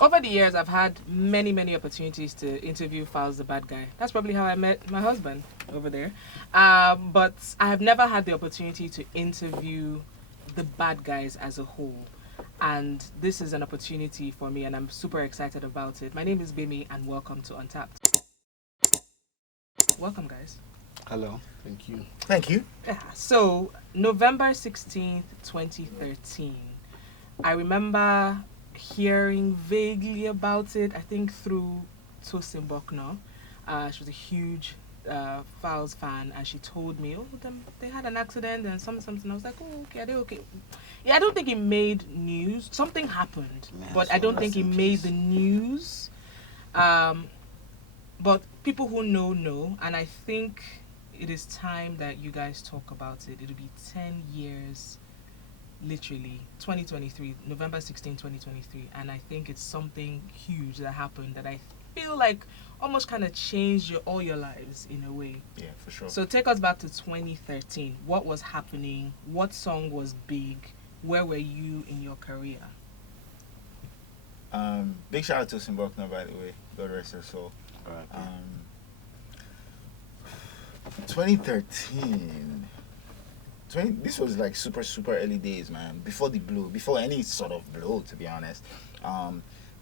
over the years, I've had many opportunities to interview Falz the bad guy. That's probably how I met my husband over there. But I have never had the opportunity to interview the bad guys as a whole. And this is an opportunity for me, and I'm super excited about it. My name is Bimi, and welcome to Untapped. Welcome, guys. Hello. Thank you. Thank you. Yeah. So, November 16th, 2013. I remember hearing vaguely about it, I think through Tosin Bokno. She was a huge Falz fan, and she told me, they had an accident and something. I was like, oh, okay, are they okay? Yeah, I don't think it made news. Something happened, but I don't think it made the news. But people who know, and I think it is time that you guys talk about it. It'll be 10 years, literally, 2023, November 16, 2023. And I think it's something huge that happened that I feel like almost kind of changed all your lives in a way. Yeah, for sure. So take us back to 2013. What was happening? What song was big? Where were you in your career? Big shout out to Simbokna, by the way. God rest her soul. 2013. This was like super early days, man. Before the blow, before any sort of blow, to be honest. I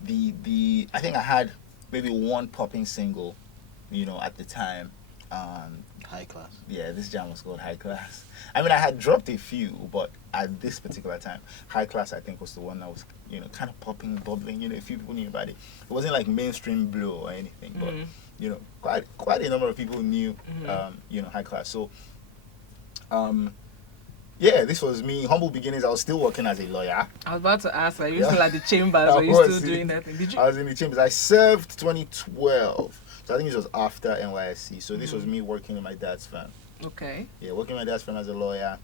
think I had maybe one popping single, at the time. High Class. Yeah, this jam was called High Class. I mean, I had dropped a few, but at this particular time, High Class, I think, was the one that was, kind of popping, bubbling. A few people knew about it. It wasn't like mainstream blow or anything, but quite a number of people knew, High Class. So, yeah, this was me. Humble beginnings. I was still working as a lawyer. I was about to ask, are you still at the chambers? Or are you still doing that thing? Did you? I was in the chambers. I served 2012. So I think it was after NYSC. So this was me working in my dad's firm. Okay. Yeah, working in my dad's firm as a lawyer.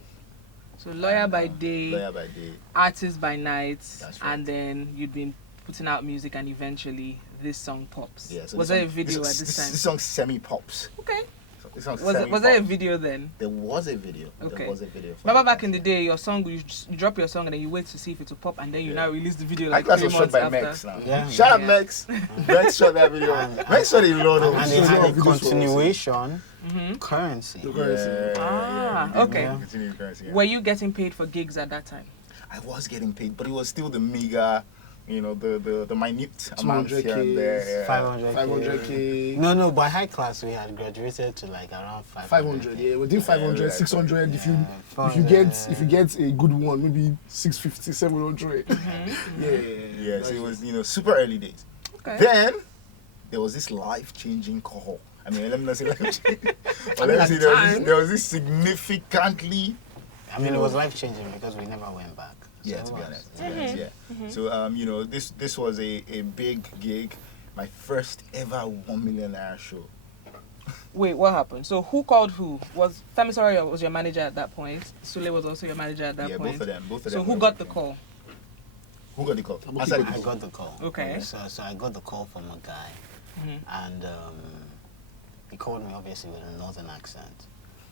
So lawyer by day. Lawyer by day. Artist by night. That's right. And then you'd been putting out music, and eventually this song pops. Yeah, so was there a video at this time? This song semi-pops. Okay. This song Was there a video then? There was a video. Okay. There was a video. Remember back in the day, your song, you drop your song and then you wait to see if it will pop, and then you now release the video like 3 was months shot by after. Mex now. Yeah. Shout out Mex. Mex shot that video. Mex shot a lot of And it had a continuation currency. The currency. Okay. Yeah. Continuing currency. Yeah. Were you getting paid for gigs at that time? I was getting paid, but it was still the meager, the minute amounts here and there. Yeah. 500K. No, by High Class we had graduated to like around 500. Yeah, within 500, 600. If you get a good one, maybe 650, 700. Yeah. So it was super early days. Okay. Then there was this life-changing call. I mean, let me not say life-changing. But let me say there was this significantly. I mean, it was life-changing because we never went back. Yeah, to be honest. Yeah. So this was a big gig, my first ever 1 million naira show. Wait, what happened? So who called who? Was Femi Soria was your manager at that point? Sule was also your manager at that point? Yeah, both of them. So who got the call? Who got the call? I got the call. Okay. So I got the call from a guy, and he called me obviously with a northern accent,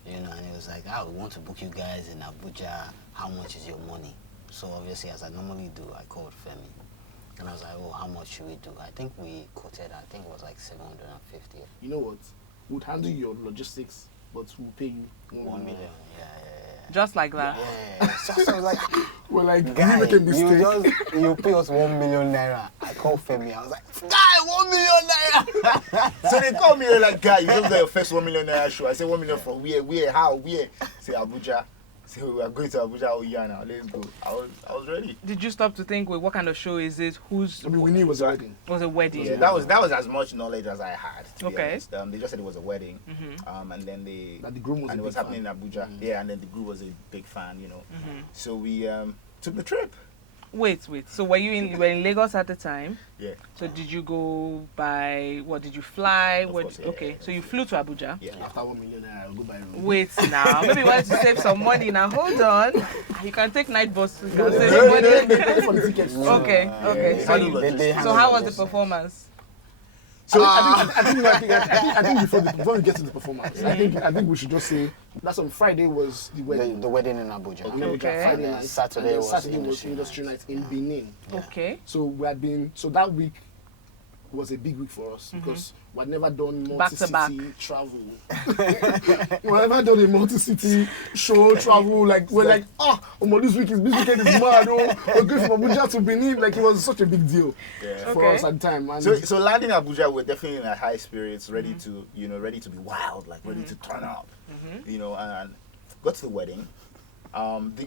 and he was like, "I want to book you guys in Abuja. How much is your money?" So obviously, as I normally do, I called Femi, and I was like, "Oh, how much should we do?" I think we quoted. I think it was like 750. You know what? We'll handle your logistics, but we'll pay you 1 million. Yeah. Just like that? Yeah. So I was like, we're like, guy, you make a mistake. you pay us 1 million naira. I called Femi. I was like, guy, 1 million naira. So they called me, they're like, guy, you just got your first 1 million naira show. I said, 1 million from where, how, where? Say Abuja. Say we are going to Abuja. Oh yeah, now let's go. I was ready. Did you stop to think, wait, what kind of show is it? I mean, we knew it was a wedding. Was a wedding. Yeah, that was as much knowledge as I had. To be Okay. honest. They just said it was a wedding. And then That the groom was and a it was big happening fan. in Abuja. Yeah, and then the groom was a big fan. So we took the trip. Wait. So were you in Lagos at the time? Yeah. So did you go by what? Did you fly? Of course, yeah, okay. yeah. So you flew to Abuja. Yeah. After 1 million, I'll go buy a room. Wait now. Maybe you want to save some money. Now hold on. You can take night bus. You can No, save no, some no, money. no, no, for the tickets. Okay. Yeah, So handle how was the logistics. performance? So I think before we get to the performance, I think we should just say that's on Friday was the wedding. The wedding in Abuja. Okay. Friday And night. Saturday and was industry night in Benin. Yeah. Okay. So that week was a big week for us because we had never done Back to back. multi-city travel. We had never done a multi-city show travel. Like we're like, this weekend is mad. We're going from Abuja to Benin. Like it was such a big deal for Okay. us at the time. And so landing Abuja, we're definitely in a high spirits, ready to be wild, like ready to turn up, and got to the wedding. The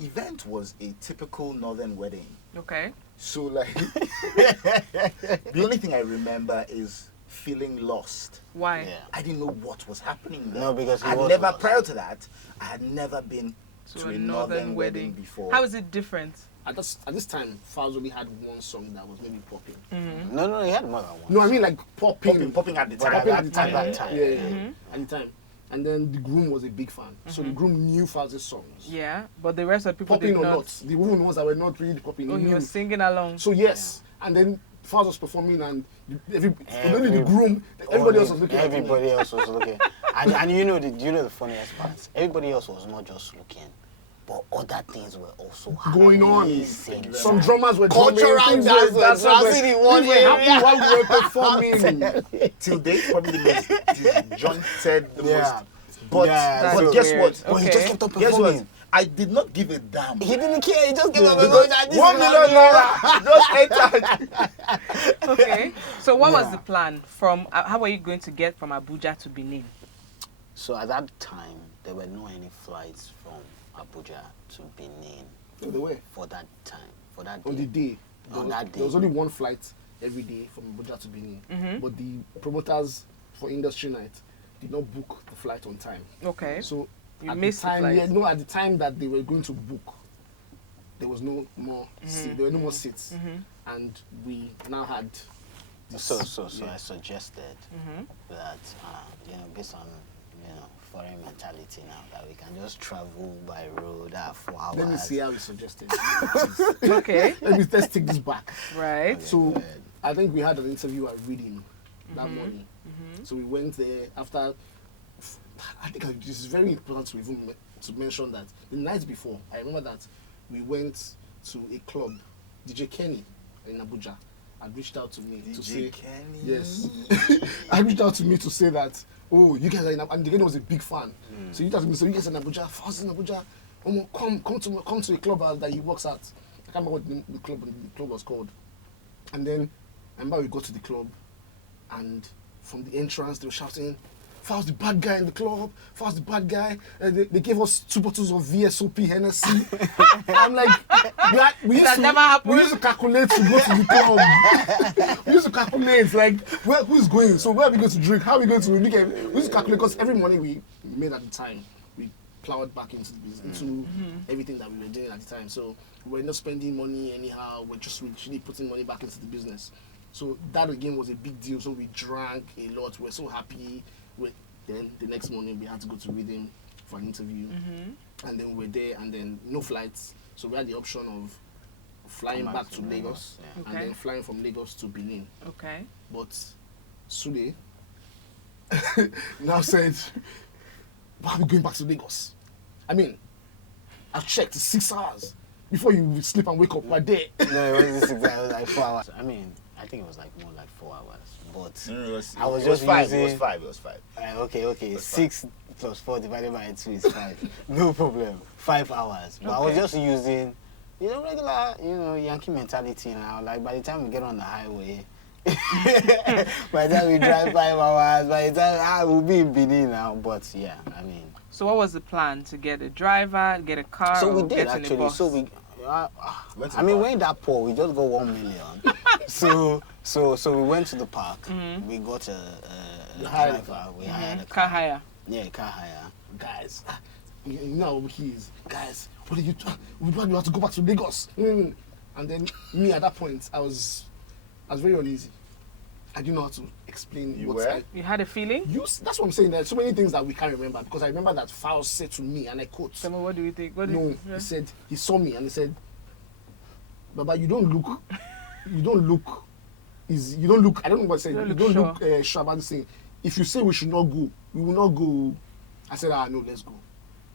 event was a typical northern wedding. Okay. So like, the only thing I remember is feeling lost. Why? Yeah. I didn't know what was happening there. No, because he I was never lost. prior to that, I had never been To to a a northern wedding wedding. before. How is it different? at this time, Falz only had one song that was maybe popping. No, he had more than one. No, I mean like popping. Popping at the time. Popping at the time. At that time. Yeah. At the time. And then the groom was a big fan. So the groom knew Falz's songs. Yeah, but the rest of the people Popping did or not. not. The women ones that were not really popping. Oh, he knew. was singing along. So yes. And then Falz was performing and only the groom, everybody else was looking at him. Everybody else was looking. And you know the funniest part? Everybody else was not just looking, but other things were also Going on. happening. Some drummers were Cultural drumming, dance things was dancing in one things were happening area. while we were performing. Till date, probably the most disjointed, the Yeah. most. But, Yeah, but that's guess weird. what? But he Okay. just kept on Guess what? performing. I did not give a damn. He didn't care. He just gave up. Because This 1 is million not naira just entered. Okay. So what was Yeah. the plan from? How were you going to get from Abuja to Benin? So at that time, there were no any flights from Abuja to Benin No, they were. for that time. For that On the day. day. On that day. There was only one flight every day from Abuja to Benin. But the promoters for industry night did not book the flight on time. Okay. So You at missed the time, the flight. yeah, no, at the time that they were going to book, there was no more seats. There were no more seats, and we now had. This, So yeah. I suggested that, based on, foreign mentality now, that we can just travel by road at 4 hours. Let me see how we suggested. Okay. Let's take this back. Right. So I think we had an interview at Reading that morning. So we went there after. I think it's very important to even to mention that the night before, I remember that we went to a club. DJ Kenny in Abuja had reached out to me to say, Kenny. yes, I reached out to me to say that, oh, you guys are in Abuja, and the Kenny was a big fan. So he told me, so you guys are in Abuja, Falz in Abuja, come to a club that he works at. I can't remember what the club was called. And then I remember we got to the club, and from the entrance they were shouting, Falz the bad guy in the club, Falz the bad guy. And they gave us 2 bottles of VSOP Hennessy. I'm like, we used never happened. We used to calculate to go to the club. We used to calculate, like, who's going? So where are we going to drink? How are we going to look at? We used to calculate because every money we made at the time, we plowed back into the business, into everything that we were doing at the time. So we were not spending money anyhow. We're just literally putting money back into the business. So that again was a big deal. So we drank a lot. We were so happy. Then the next morning we had to go to Reading for an interview, and then we were there, and then no flights. So we had the option of flying back to Lagos, yeah. Okay. and then flying from Lagos to Benin. Okay. But Sule now said, why are we going back to Lagos? I mean, I've checked, it's 6 hours. Before you sleep and wake up, we're there. No, it wasn't 6 hours, it was like 4 hours. I mean, I think it was like more like 4 hours. But No, I was it was just 5. using- It was 5. It was 5. okay. That's 6 plus 4 divided by 2 is 5. No problem. 5 hours. But I was Okay. just using, regular, Yankee mentality now. Like by the time we get on the highway, by the time we drive 5 hours, by the time we'll be in Benin now. But yeah, I mean. So what was the plan? To get a driver, get a car, So or we did get in a actually. bus? So we. Went to I the mean, park. we ain't that poor. We just got 1 million. so we went to the park. We got a hired a driver. We hired a car hire. Yeah, car hire. Guys, you know how he is. Guys, what did you do? We have to go back to Lagos. And then me at that point, I was very uneasy. I didn't know how to explain You what were? You had a feeling? that's what I'm saying. There's so many things that we can't remember because I remember that Falz said to me, and I quote. Tell me, what do you think? What do No, you, he said he saw me and he said, "Baba, you don't look is you don't look. I don't know what to say. You You don't don't look look sure about this thing. If you say we should not go, we will not go. I said, no, let's go.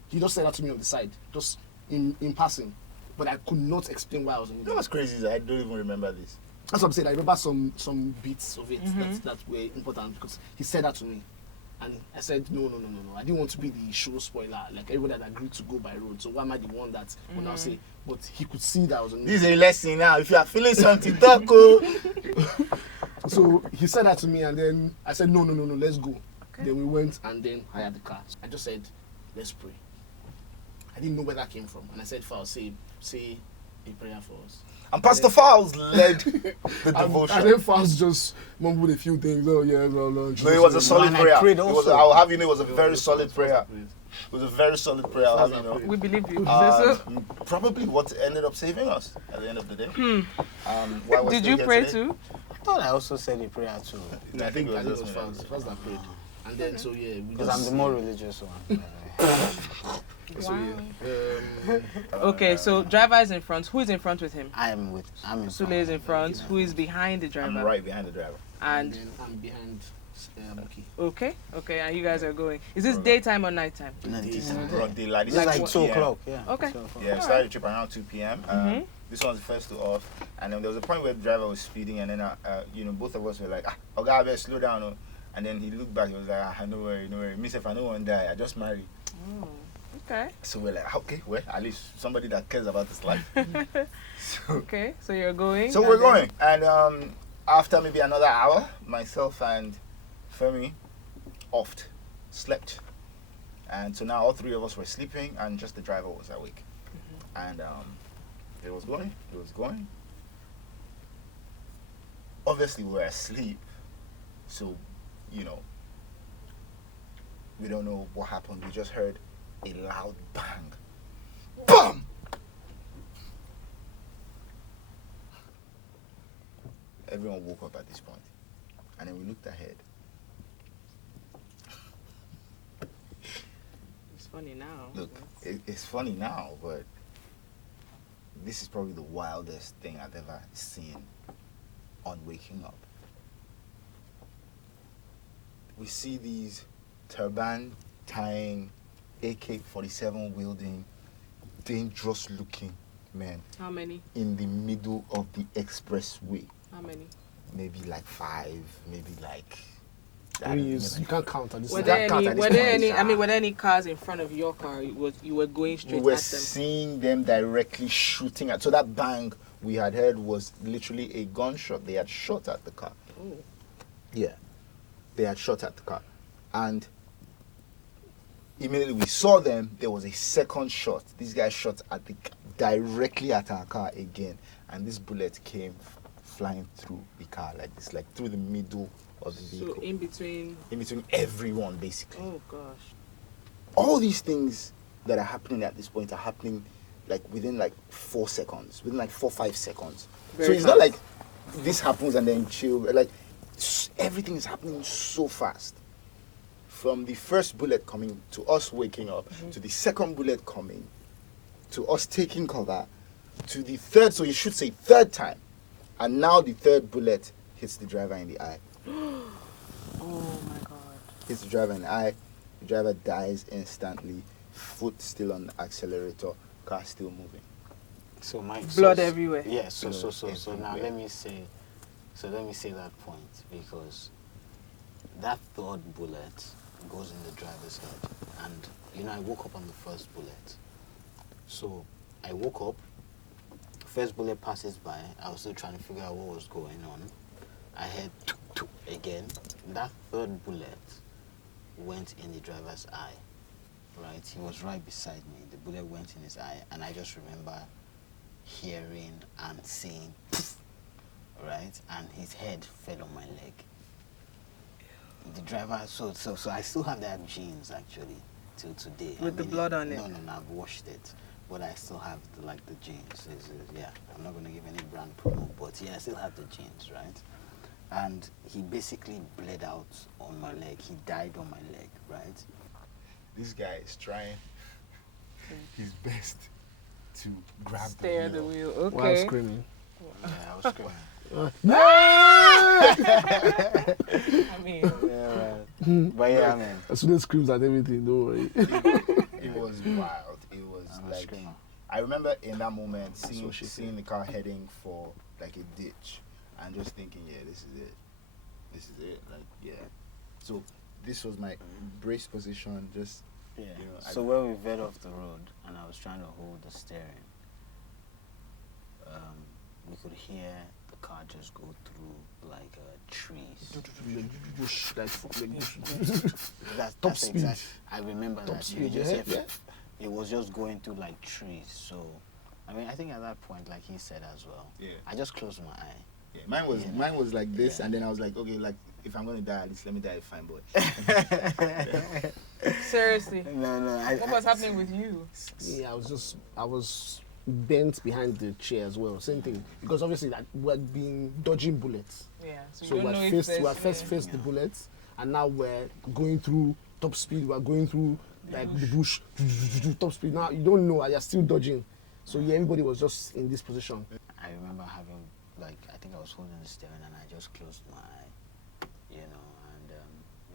He just said that to me on the side, just in passing. But I could not explain why I was on the You know what's crazy is I don't even remember this. That's what I'm saying. I remember some bits of it that were important because he said that to me. And I said, no. I didn't want to be the show spoiler. Like everybody had agreed to go by road. So why am I the one that when I'll say, but he could see that I was on This is a lesson now. If you are feeling something, talk. So he said that to me, and then I said, no, let's go. Okay. Then we went, and then I had the car. I just said, let's pray. I didn't know where that came from. And I said, Falz, say a prayer for us. And Pastor Falz led the devotion. And then Falz just mumbled a few things. Oh, yeah, no. No, it was a solid prayer. I'll have you know, it was a very solid prayer. It was a very solid prayer. I'll have you know. We believe you. Probably what ended up saving us at the end of the day. Did you pray too? I thought I also said a prayer too. No, I think it was Falz that prayed. And then, so yeah. Because I'm the more religious one. So, yeah. Okay, so driver is in front. Who is in front with him? I'm in Sule is in front. Who is behind the driver? I'm right behind the driver. And then I'm behind Moki. Okay, and you guys are going. Is this daytime or nighttime? Broad daylight. It's like 2 o'clock, yeah. Okay. Yeah, we started the trip around 2 p.m. This was the first two off, and then there was a point where the driver was speeding, and then both of us were like, oh God, I better slow down. Oh. And then he looked back, he was like, no worry. Me if I don't want to die, I just marry. Oh, okay. So we're like, okay, well, at least somebody that cares about his life. Okay, so you're going. So we're going, and after maybe another hour, myself and Femi slept. And so now all three of us were sleeping, and just the driver was awake. And it was going. Obviously, we were asleep, so, we don't know what happened. We just heard a loud bang. BAM! Everyone woke up at this point, and then we looked ahead. It's funny now. Look, it's funny now, but this is probably the wildest thing I've ever seen on waking up. We see these turban tying, AK-47 wielding, dangerous looking men. How many? In the middle of the expressway. How many? Maybe like 5, maybe like. You can't count at this Were time. there any cars in front of your car? You were going straight We were at them. seeing them directly shooting at. So that bang we had heard was literally a gunshot. They had shot at the car. Oh. Yeah, they had shot at the car, and immediately we saw them. There was a second shot. These guys shot at directly at our car again, and this bullet came flying through the car like this, like through the middle of the vehicle. So in between everyone, basically. Oh gosh. All these things that are happening at this point are happening like within like 4 seconds, within like 4-5 seconds. Very so it's fast. not like this happens and then chill. Like everything is happening so fast. From the first bullet coming to us waking up, to the second bullet coming, to us taking cover, to the third, so you should say third time. And now the third bullet hits the driver in the eye. Oh my god. Hits the driver in the eye. The driver dies instantly. Foot still on the accelerator. Car still moving. So my Blood everywhere. Yeah. So now everywhere. let me say that point, because that third bullet goes in the driver's head, and I woke up on the first bullet. So I woke up. First bullet passes by. I was still trying to figure out what was going on. I heard tuk, tuk again. That third bullet went in the driver's eye. Right, he was right beside me. The bullet went in his eye, and I just remember hearing and seeing, right, and his head fell on my leg. The driver, so I still have that jeans actually till today. With the blood on it? No, I've washed it, but I still have the jeans. Yeah, I'm not gonna give any brand promo, but yeah, I still have the jeans, right? And he basically bled out on my leg. He died on my leg, right? This guy is trying his best to grab Steer the wheel. the wheel. Okay. While screaming. Yeah, I was screaming. I mean, Yeah, right. But yeah, man. As soon as screams at everything, don't worry. It was wild. It was I'm a like screamer. I remember in that moment So she seeing the car heading for like a ditch and just thinking, yeah, this is it. This is it. Like, yeah. So this was my brace position. Just Yeah. You know, So when we veered off the road and I was trying to hold the steering, we could hear the car just go through like trees. Bush, like bush. That's Top speed. exact. I remember Top that. speed, You just yeah, hear it was just going through like trees. So, I mean, I think at that point, like he said as well, yeah. I just closed my eye. Yeah. Mine was like this, Yeah. and then I was like, okay, like if I'm gonna die, at least let me die a fine boy. seriously, No, what was happening with you? Yeah, I was bent behind the chair as well. Same thing, because obviously that we had been dodging bullets. Yeah, so So you we don't know had if first there's faced the bullets, and now we're going through top speed. We're going through like the bush, top speed. Now you don't know, and you're still dodging. So yeah, everybody was just in this position. I remember having, like, I think I was holding the steering and I just closed my eye, you know, and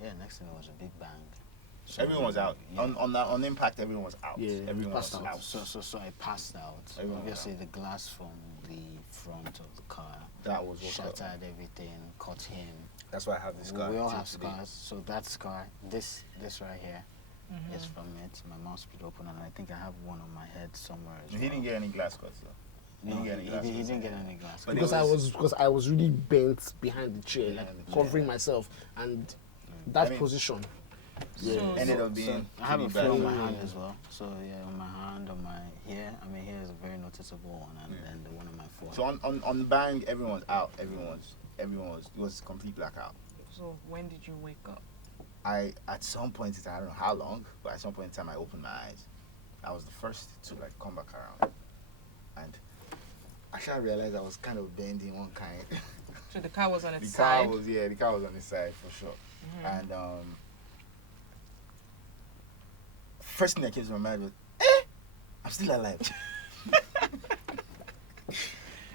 yeah, next thing it was a big bang. So Everyone was out. Yeah. On impact, everyone was out. Yeah, everyone was passed out. out. So I passed out. Everyone was Obviously, the glass from the front of the car That was what cut. shattered everything, cut him. That's why I have this scar. We all till have today. scars. So that scar, this right here, is from it. My mouth split open, and I think I have one on my head somewhere as well. He didn't get any glass cuts though. No, didn't get any glass he cuts. didn't get any glass. But cuts. Because I was really bent behind the chair, like Behind the covering myself, and that I mean- position. So- Ended up So being. I have a pretty feel on bad. my hand as well. So yeah, on my hand, on my here. I mean, here is a very noticeable one, and then the one on my forehead. So on the bang, everyone's out. Everyone was it was complete blackout. So when did you wake up? I at some point in time, I don't know how long, but at some point in time I opened my eyes. I was the first to like come back around, and actually I realized I was kind of bending one kind. So the car was on its The car side. was the car was on the side for sure. And first thing that came to my mind was, I'm still alive.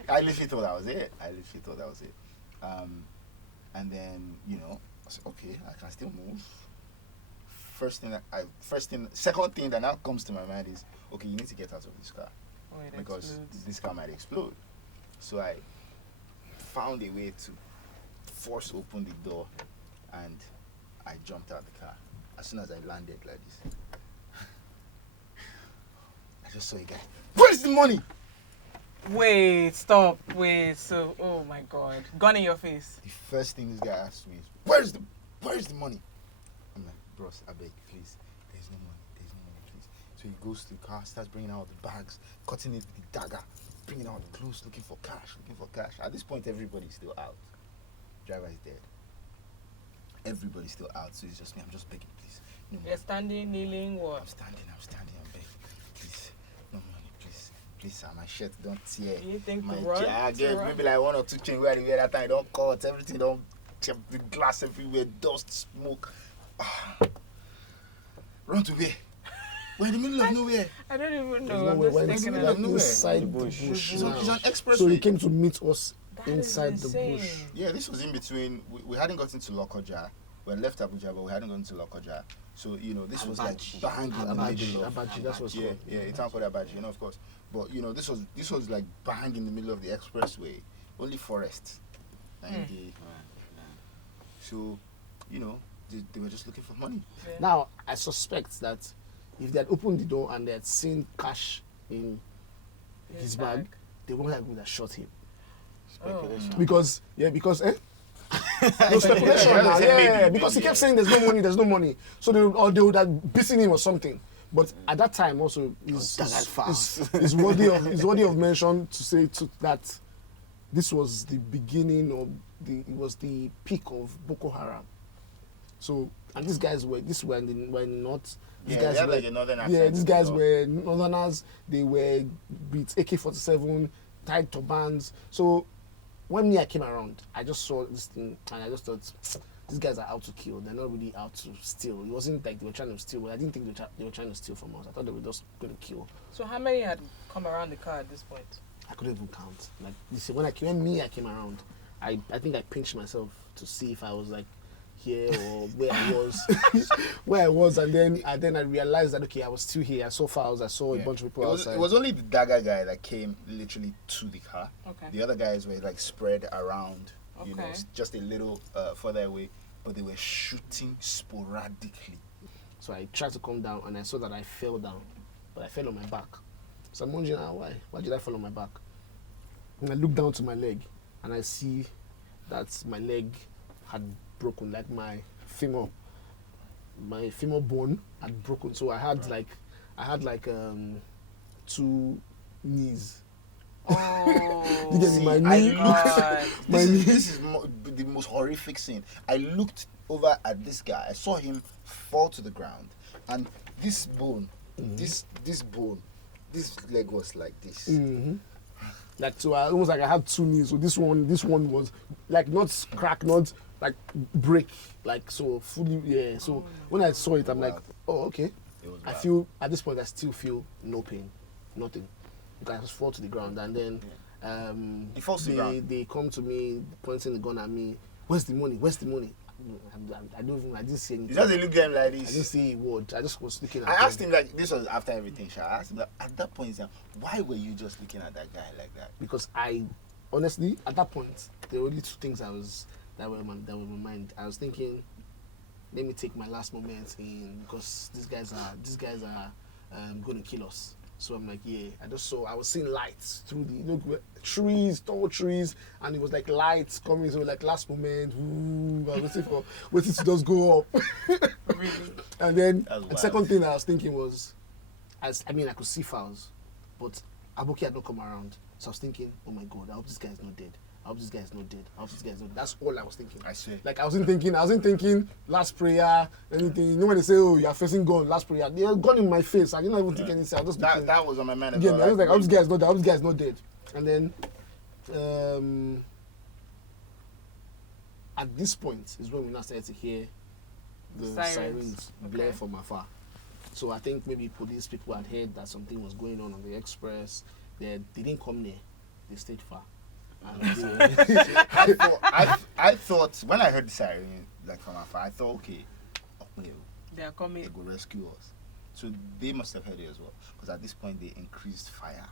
I literally thought that was it. And then, you know, I said, okay, I can still move. Second thing that now comes to my mind is, okay, you need to get out of this car Oh, it because explodes. this car might explode. So I found a way to force open the door and I jumped out the car. As soon as I landed like this, I just saw a guy. Where's the money? Wait, stop, wait. So, oh my God, gun in your face. The first thing this guy asked me is, where's the money? I'm like, bros, I beg, please. There's no money, please. So he goes to the car, starts bringing out the bags, cutting it with the dagger, bringing out the clothes, looking for cash. At this point, everybody's still out. Driver is dead. Everybody's still out, so it's just me. I'm just begging, please. No money. You're standing, kneeling, what? I'm standing, I'm begging. Please, no money, please, sir. My shirt don't tear. You think My to run? I To get run? maybe like one or two chains where I wear that time. Don't cut, everything don't. The glass everywhere, dust, smoke. Run to where? We're in the middle of nowhere. I don't even There's know. no I'm way just when thinking it's of nowhere. inside the bush. bush. It's now. an expressway. So he came to meet us That is inside the insane. bush. Yeah, this was in between. We hadn't gotten to Lokoja. We had left Abuja, but we hadn't gotten to Lokoja. So, you know, this was like Abaji. banging in the middle of. Abaji, that's what's Yeah, called. yeah, it's not called Abaji, you know, of course. But, you know, this was like bang in the middle of the expressway. Only forest. And so, you know, they were just looking for money. Yeah. Now, I suspect that if they had opened the door and they had seen cash in his bag, they wouldn't have shot him. Speculation. Because no speculation now, yeah, because he kept saying there's no money. So they would have beaten him or something. But at that time also is worthy of mention to say that this was the beginning of it was the peak of Boko Haram. So and these guys were not these Yeah, guys they had were, like a northern yeah, accent these as guys well. were northerners. They were with AK-47, tied turbans. So when I came around, I just saw this thing and I just thought, these guys are out to kill. They're not really out to steal. It wasn't like they were trying to steal. I didn't think they were trying to steal from us. I thought they were just going to kill. So how many had come around the car at this point? I couldn't even count. Like you see, when I came around, I think I pinched myself to see if I was like here or where I was, and then I realized that okay, I was still here. I saw Falz, I saw a bunch of people outside. It was only the dagger guy that came literally to the car. Okay. The other guys were like spread around, you know, Okay. just a little further away, but they were shooting sporadically. So I tried to come down, and I saw that I fell down, but I fell on my back. So I'm wondering, why? Why did I fall on my back? And I look down to my leg, and I see that my leg had broken, like my femur bone had broken. So I had like two knees. Oh. You get me? My knee. This is the most horrific scene. I looked over at this guy. I saw him fall to the ground, and this bone, this leg was like this. Mm-hmm. Like so, almost like I had two knees. So this one was like not crack, not like break, like so fully. Yeah. So when I saw it, I'm like, oh okay. I feel at this point I still feel no pain, nothing. Because I just fall to the ground, and then He falls to the ground. they come to me, pointing the gun at me. Where's the money? Where's the money? I didn't see anything. He just looked at him like I didn't this. see a word. I just was looking at I asked them. him, like, this was after everything, Sha. I asked him, like, at that point, why were you just looking at that guy like that? Because I honestly at that point there were only two things that were in my mind. I was thinking, let me take my last moments in, because these guys are going to kill us. So I'm like, yeah. I was seeing lights through the trees, tall trees, and it was like lights coming. So like last moment, I was waiting to just go up. Really? And then That's the wild. second thing I was thinking was, I could see Falz, but Aboki had not come around. So I was thinking, oh my God, I hope this guy is not dead. I hope this guy is not dead. I hope this guy is not dead. That's all I was thinking. I see. Like I wasn't thinking last prayer, anything. You know when they say, oh, you are facing God, last prayer. They had gone in my face. I didn't even think anything. I was just looking. That was on my mind as Yeah, well. I was like, I hope this guy is not dead. I hope this guy is not dead. And then at this point is when we now started to hear the sirens blare Okay. from afar. So I think maybe police people had heard that something was going on the express. They didn't come near. They stayed far. And I thought when I heard the siren, like from afar, I thought, okay, They are they coming. go rescue us. So they must have heard it as well, because at this point they increased fire.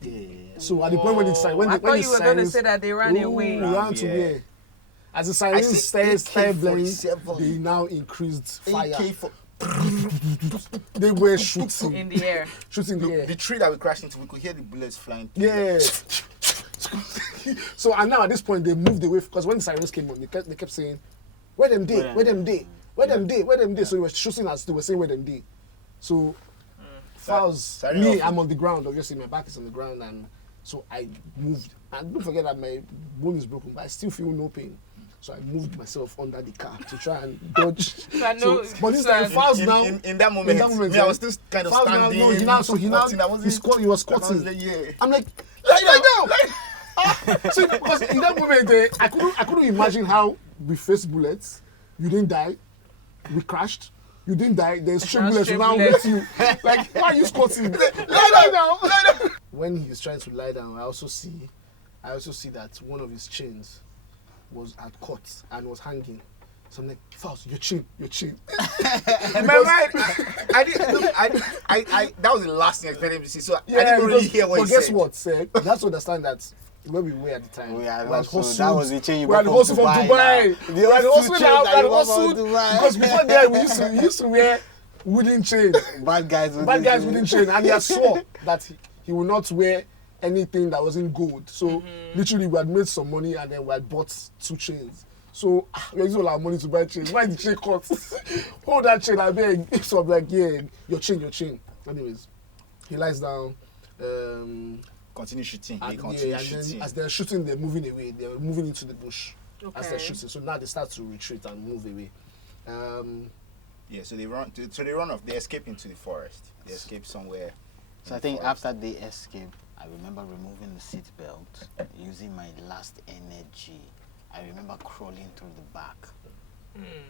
yeah. So at the point when the siren, I thought you were going to say that they ran away. Ran to Yeah. where? As the I sirens said started blaring, AK-47. they now increased fire. AK They were shooting In the air. shooting the air. the tree that we crashed into, we could hear the bullets flying. Yeah. So and now at this point they moved away, because when the sirens came on, they kept saying, "Where them day? Where them day? Where them day? Where them day?" So they were shooting as they were saying, "Where them day?" So Falz, Siren me, off. I'm on the ground. Obviously, my back is on the ground, and so I moved. And don't forget that my bone is broken, but I still feel no pain. So I moved myself under the car to try and dodge. I know- but this so time Falz now. In that moment, me, I was still kind of Falz now, standing. no, he now squatting. I wasn't- he was I was squatting. like, yeah. I'm like, lie down. So because in that moment, I couldn't imagine how we faced bullets. You didn't die. We crashed. You didn't die. There's straight Now bullets straight now bullets. with you. Like, why are you squatting? Lie down. When he's trying to lie down, I also see that one of his chains had caught and was hanging. So I'm like, Falz, your chain. In my mind, I that was the last thing I expected him to see. So I didn't really hear what but he guess said. what, sir? You have to understand that where we were at the time. Yeah, we had so hustled. that was the chain you We had bought hustled from from Dubai Dubai. now. We had The hustled two chains out. We that had you bought from hustled. Dubai. Because before that, we used to wear wooden chain. Bad guys Wooden chain. And he had swore that he would not wear anything that wasn't gold. So literally we had made some money and then we had bought 2 chains. So we used all our money to buy chains. Why is the chain cut? Hold that chain, I beg. So I'm like, yeah, your chain. Anyways, he lies down. Continue shooting. He And, continued and then shooting. as they're shooting, they're moving away. They're moving into the bush as they're Okay. shooting. So now they start to retreat and move away. Yeah, so they run. So they run off. They escape into the forest. They escape somewhere. So I think after they escaped, I remember removing the seat belt, using my last energy. I remember crawling through the back.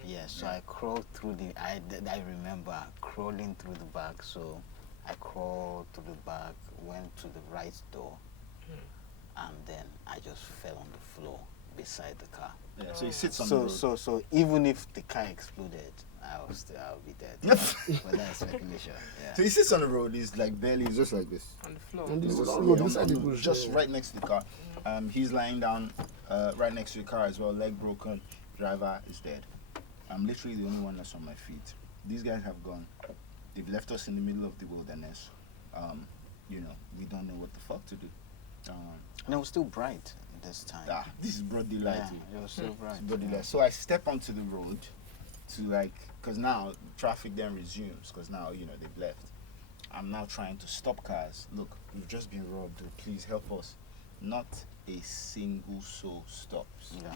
Yeah, so I crawled through I remember crawling through the back. So I crawled through the back, went to the right door, and then I just fell on the floor beside the car. Yeah, so he sits on the road. So even if the car exploded, I'll be dead. But that's speculation. Yeah. So he sits on the road. He's like barely, he's just like this. On the floor. And this He's is just, on the road on beside the the road, bush. just right next to the car. He's lying down right next to the car as well, leg broken. Driver is dead. I'm literally the only one that's on my feet. These guys have gone. They've left us in the middle of the wilderness. You know, we don't know what the fuck to do. And it was still bright this time. This is broad daylight. Yeah, it was still bright. It's broad daylight. So I step onto the road to because now traffic then resumes because now, you know, they've left. I'm now trying to stop cars. Look, we've just been robbed. Please help us. Not a single soul stops. Yeah.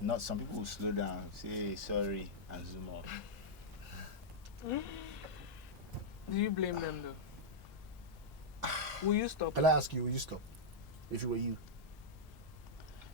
Not some people will slow down, say sorry, and zoom off. Do you blame them though? Will you stop? Can I ask you, will you stop? If you were you.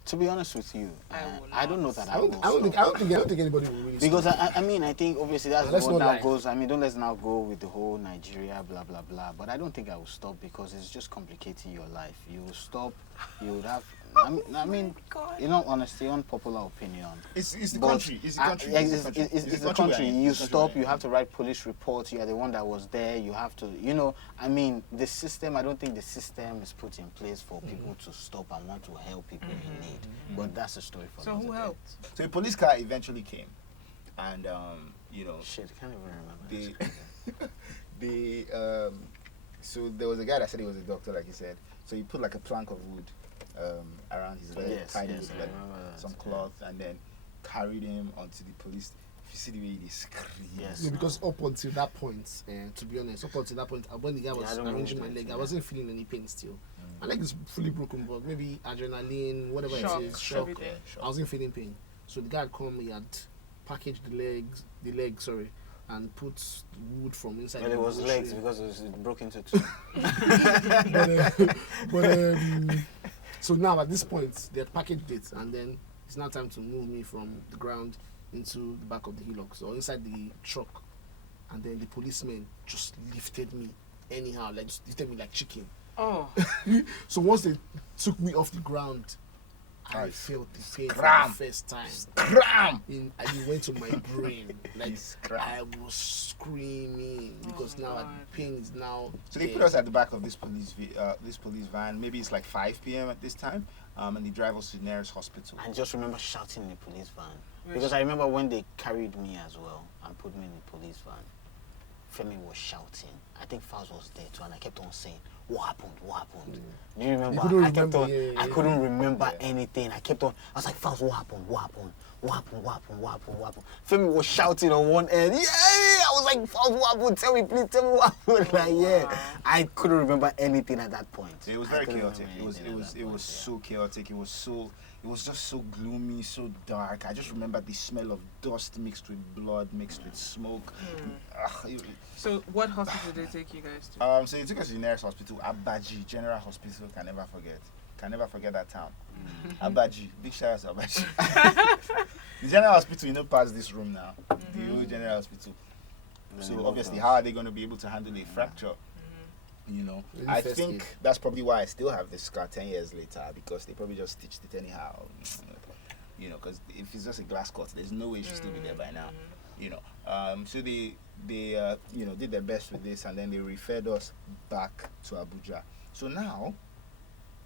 To be honest with you, I will I don't know not. that I will don't stop. think anybody will really Because stop. I think obviously that's Let's what not now lie. goes. I mean, don't let's now go with the whole Nigeria blah blah blah. But I don't think I will stop because it's just complicating your life. You will stop. You would have. I mean, God. in all honesty, unpopular opinion. It's the But country. It's the country. It's the country. You stop. You have to write police reports. You are the one that was there. You have to. You know. I mean, the system. I don't think the system is put in place for people to stop and want to help people in need. But that's a story for So another who day. helped? So a police car eventually came, and you know, Shit, I can't even remember. so there was a guy that said he was a doctor, like he said. So he put like a plank of wood around his leg, Yes, tied it yes, with I like remember that, some yeah. cloth, and then carried him onto the police. If you see the way they scream, Yes. Yeah, because up until that point, to be honest, up until that point, when the guy was I don't know arranging my what leg, it I is, wasn't feeling any pain still. My leg is fully broken, but maybe adrenaline, whatever Shock, it is, shock. everything. I wasn't feeling pain. So the guy had come, he had packaged the leg, and put wood from inside. Well, the it was bush. legs because it broke into two. but so now at this point, they had packaged it, and then it's now time to move me from the ground into the back of the hillock, so inside the truck, and then the policemen just lifted me anyhow, like just lifted me like chicken. Oh, So once they took me off the ground, I Nice. felt the pain Scram. for the first time. Scram! And it went to my brain. Like Scram. I was screaming because Oh, now God. the pain is now. So they there. put us at the back of this police van. Maybe it's like 5 p.m. at this time, and they drive us to the nearest hospital. And just remember shouting in the police van. Yes. Because I remember when they carried me as well and put me in the police van, Femi was shouting. I think Falz was there too, and I kept on saying, "What happened? What happened?" Do you remember? couldn't I kept remember, on. yeah, I yeah. couldn't remember anything. I kept on. I was like, "Falz, what happened? What happened? What happened? What happened? What happened? What happened?" Femi was shouting on one end. Yeah, I was like, "Falz, what happened? Tell me, please, tell me what happened." Like, yeah, wow. I couldn't remember anything at that point. It was I very couldn't chaotic. remember It was anything at that point, yeah. so chaotic. It was just so gloomy, so dark. I just remember the smell of dust mixed with blood, mixed with smoke. so what hospital did they take you guys to? So they took us to the nearest hospital, Abaji General Hospital. Can never forget. Can never forget that town. Abaji, big shout out to Abaji. The General Hospital, you know, past this room now. The old General Hospital. So obviously, how are they going to be able to handle a fracture? You know, Really I first think aid. that's probably why I still have this scar 10 years later, because they probably just stitched it anyhow. You know, because if it's just a glass cut, there's no way it should still be there by now. You know, so they you know, did their best with this, and then they referred us back to Abuja. So now,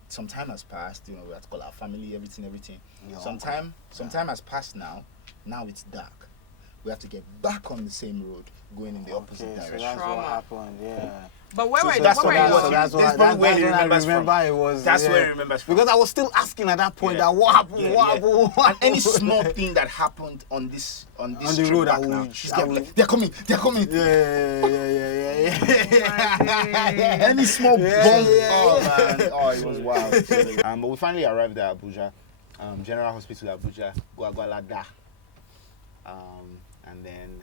some time has passed. You know, we have to call our family, everything. Yeah. Some time has passed now. Now it's dark. We have to get back on the same road, going in the opposite Okay, so direction. that's Trauma. what happened, yeah. But where So were you? that's Where what were I you? was- that's probably where he what remembers from. remember it was. That's yeah. where he remembers from. Because I was still asking at that point Yeah. that what happened, Yeah, what yeah. happened, what And happened. any small thing that happened on this On the street road, back I now, would- just I get would- like, they're coming. yeah. Any small Yeah, bump, yeah, oh yeah. man, oh it was wild. But we finally arrived at Abuja, General Hospital Abuja, Gwagwalada, and then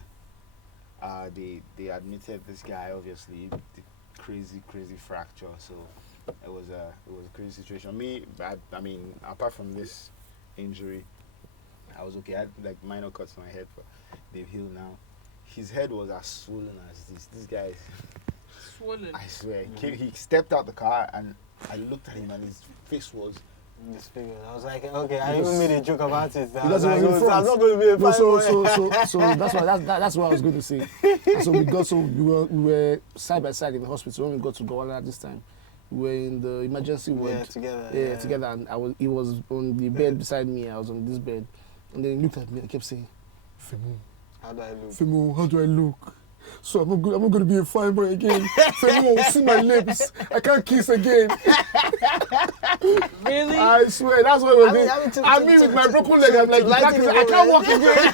they admitted this guy, obviously the crazy fracture. So it was a crazy situation. I mean, apart from this injury, I was okay. I had like minor cuts on my head, but they've healed now. His head was as swollen as this. This guy, Swollen. I swear, he stepped out the car and I looked at him and his face was Disfigured. I was like, okay, I even made a joke about it. Because it was in I'm front. not going to be a No, fine so that's what I was going to say. And so we were side by side in the hospital when we got to Gowala this time. We were in the emergency ward. Yeah, together. Yeah, together, and he was on the bed beside me. I was on this bed, and then he looked at me and kept saying, "Femo, How do I look? Femo, how do I look? So I'm not going to be a fine boy again. Femo, see my lips. I can't kiss again." Really? I swear, that's what we're doing. I mean, with my broken leg, I'm like, I can't walk again.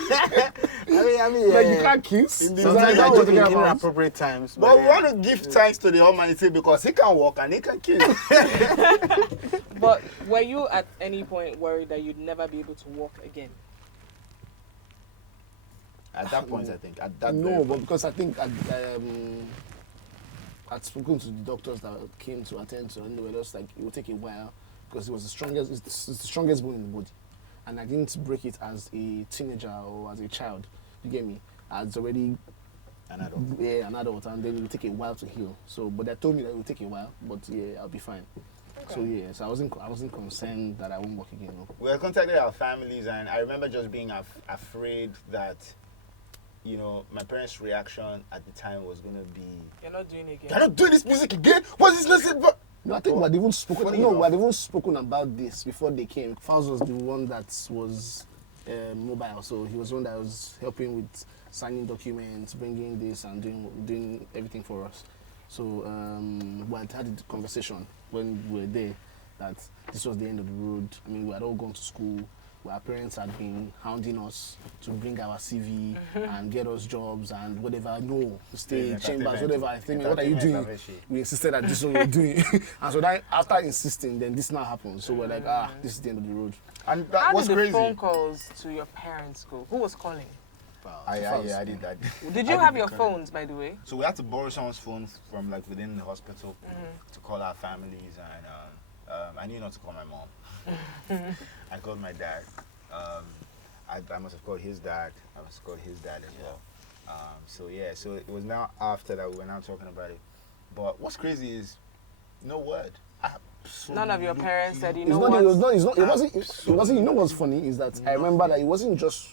I mean, Like, you can't kiss. Indeed. So that's Sometimes I what joke we're in talking about. inappropriate times. But we yeah. want to give thanks to the Almighty because he can walk and he can kill. But were you at any point worried that you'd never be able to walk again? At that point, I think. At that No, very but point. because I think I'd spoken to the doctors that came to attend to, and they were just like, it will take a while because it was it's the strongest bone in the body. And I didn't break it as a teenager or as a child. You get me? As already an adult. Yeah, an adult, and then it will take a while to heal. So, but they told me that it will take a while, but yeah, I'll be fine. Okay. So yeah, so I wasn't concerned that I won't walk again. No. We had contacted our families, and I remember just being afraid that, you know, my parents' reaction at the time was going to be, You're not doing it again. "You're not doing this music again? What's this lesson?" No, I think we had even spoken. Funny No, we enough. had even spoken about this before they came. Falz was the one that was mobile, so he was the one that was helping with signing documents, bringing this, and doing everything for us. So we had a conversation when we were there that this was the end of the road. I mean, we had all gone to school. Our parents had been hounding us to bring our CV and get us jobs and whatever. No, stay Yeah, chambers, entertainment. whatever. I think, what are you doing? We insisted that this is what we're doing. And so then after insisting, then this now happened. So we're like, this is the end of the road. And that How was did the crazy. phone calls to your parents go? Who was calling? I did that. Did you I have did your the- phones, by the way? So we had to borrow someone's phone from like within the hospital to call our families, and I knew not to call my mom. I called my dad. I must have called his dad. I must have called his dad as well. So yeah, so it was now after that we were now talking about it. But what's crazy is no word. None of your parents said, you It's know not, what? it wasn't, you know what's funny is that I remember that it wasn't just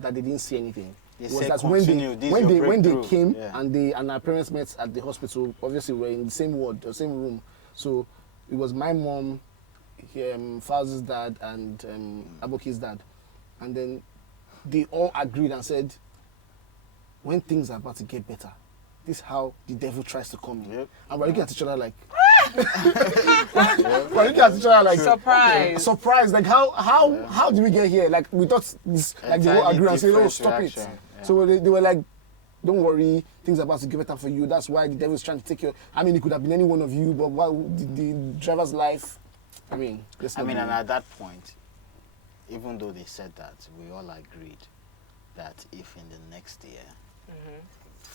that they didn't see anything. They It was said, that "Continue, this is your when they breakthrough." came Yeah. and our parents met at the hospital, obviously we were in the same ward, the same room. So it was my mom, Falz's dad, and Aboki's dad. And then they all agreed and said, when things are about to get better, this is how the devil tries to come in. Yep. And we're looking at each other like, we're looking at each other like, Surprise. surprised. Like how did we get here? Like we thought this, like they all Entirely agreed and said, oh, different stop reaction. it. Yeah. So they were like, don't worry, things are about to get better for you. That's why the devil is trying to take you. I mean, it could have been any one of you, but what the driver's life. I mean, and at that point, even though they said that, we all agreed that if in the next year,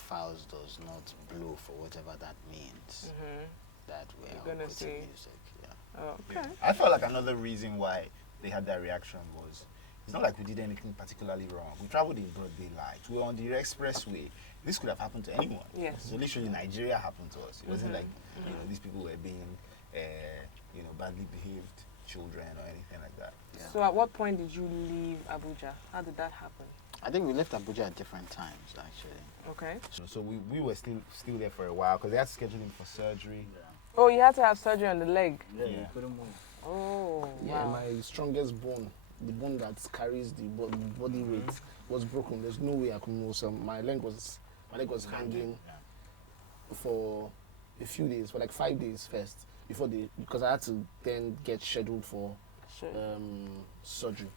Falz does not blow for whatever that means, that we're You're all gonna quitting see. music. Yeah. Oh, okay. I felt like another reason why they had that reaction was it's not like we did anything particularly wrong. We traveled in broad daylight. We were on the expressway. This could have happened to anyone. Yes. So literally Nigeria happened to us. It wasn't like you know these people were being you know badly behaved children or anything like that. Yeah. So at what point did you leave Abuja? How did that happen? I think we left Abuja at different times, actually. Okay. So we were still there for a while because they had to schedule him for surgery. Oh, you had to have surgery on the leg. Yeah. couldn't move. Oh, Yeah, wow. my strongest bone, the bone that carries the body weight, was broken. There's no way I could move. So my leg was hanging for a few days, for like 5 days first, because I had to then get scheduled for Sure. surgery.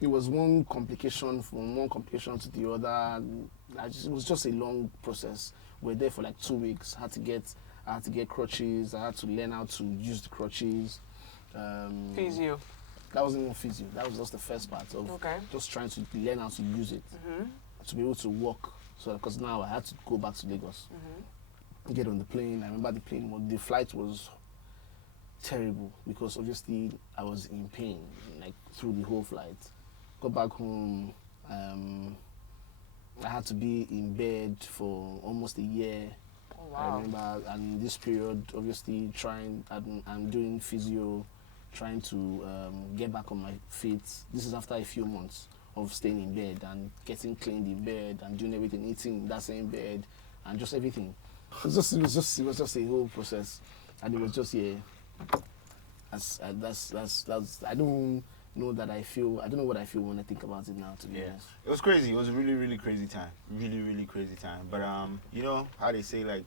It was one complication from one complication to the other. It was just a long process. We were there for like 2 weeks. I had to get crutches. I had to learn how to use the crutches. Physio. That wasn't even physio. That was just the first part of Okay. just trying to learn how to use it to be able to walk. So because now I had to go back to Lagos, get on the plane. I remember the flight was terrible because obviously I was in pain like through the whole flight. Got back home. I had to be in bed for almost a year. Oh, I wow. remember, and in this period, obviously I'm doing physio trying to get back on my feet. This is after a few months of staying in bed and getting cleaned in bed and doing everything, eating in that same bed and just everything. It was just a whole process, and it was just that's I don't know that I don't know what I feel when I think about it now, to be honest. It was crazy. It was a really, really crazy time. Really, really crazy time. But you know how they say, like,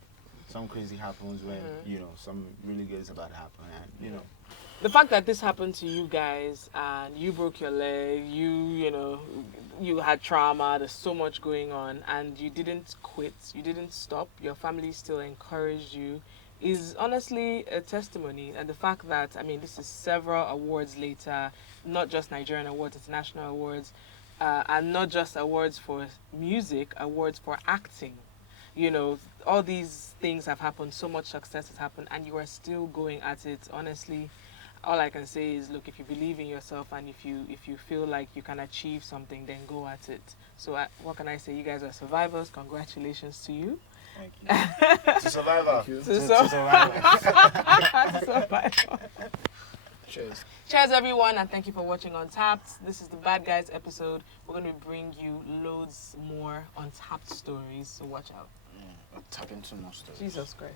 some crazy happens when you know some really good is about to happen, and you know. The fact that this happened to you guys and you broke your leg, you know, you had trauma, there's so much going on, and you didn't quit, you didn't stop, your family still encouraged you, is honestly a testimony. And the fact that, I mean, this is several awards later, not just Nigerian awards, international awards, and not just awards for music, awards for acting. You know, all these things have happened, so much success has happened, and you are still going at it. Honestly, all I can say is, look, if you believe in yourself and if you feel like you can achieve something, then go at it. So what can I say? You guys are survivors. Congratulations to you. Thank you. To survivor. Thank you. To survive. To survivor. Cheers. Cheers, everyone, and thank you for watching Untapped. This is the Bahdguys episode. We're going to bring you loads more Untapped stories, so watch out. Tap into more stories. Jesus Christ.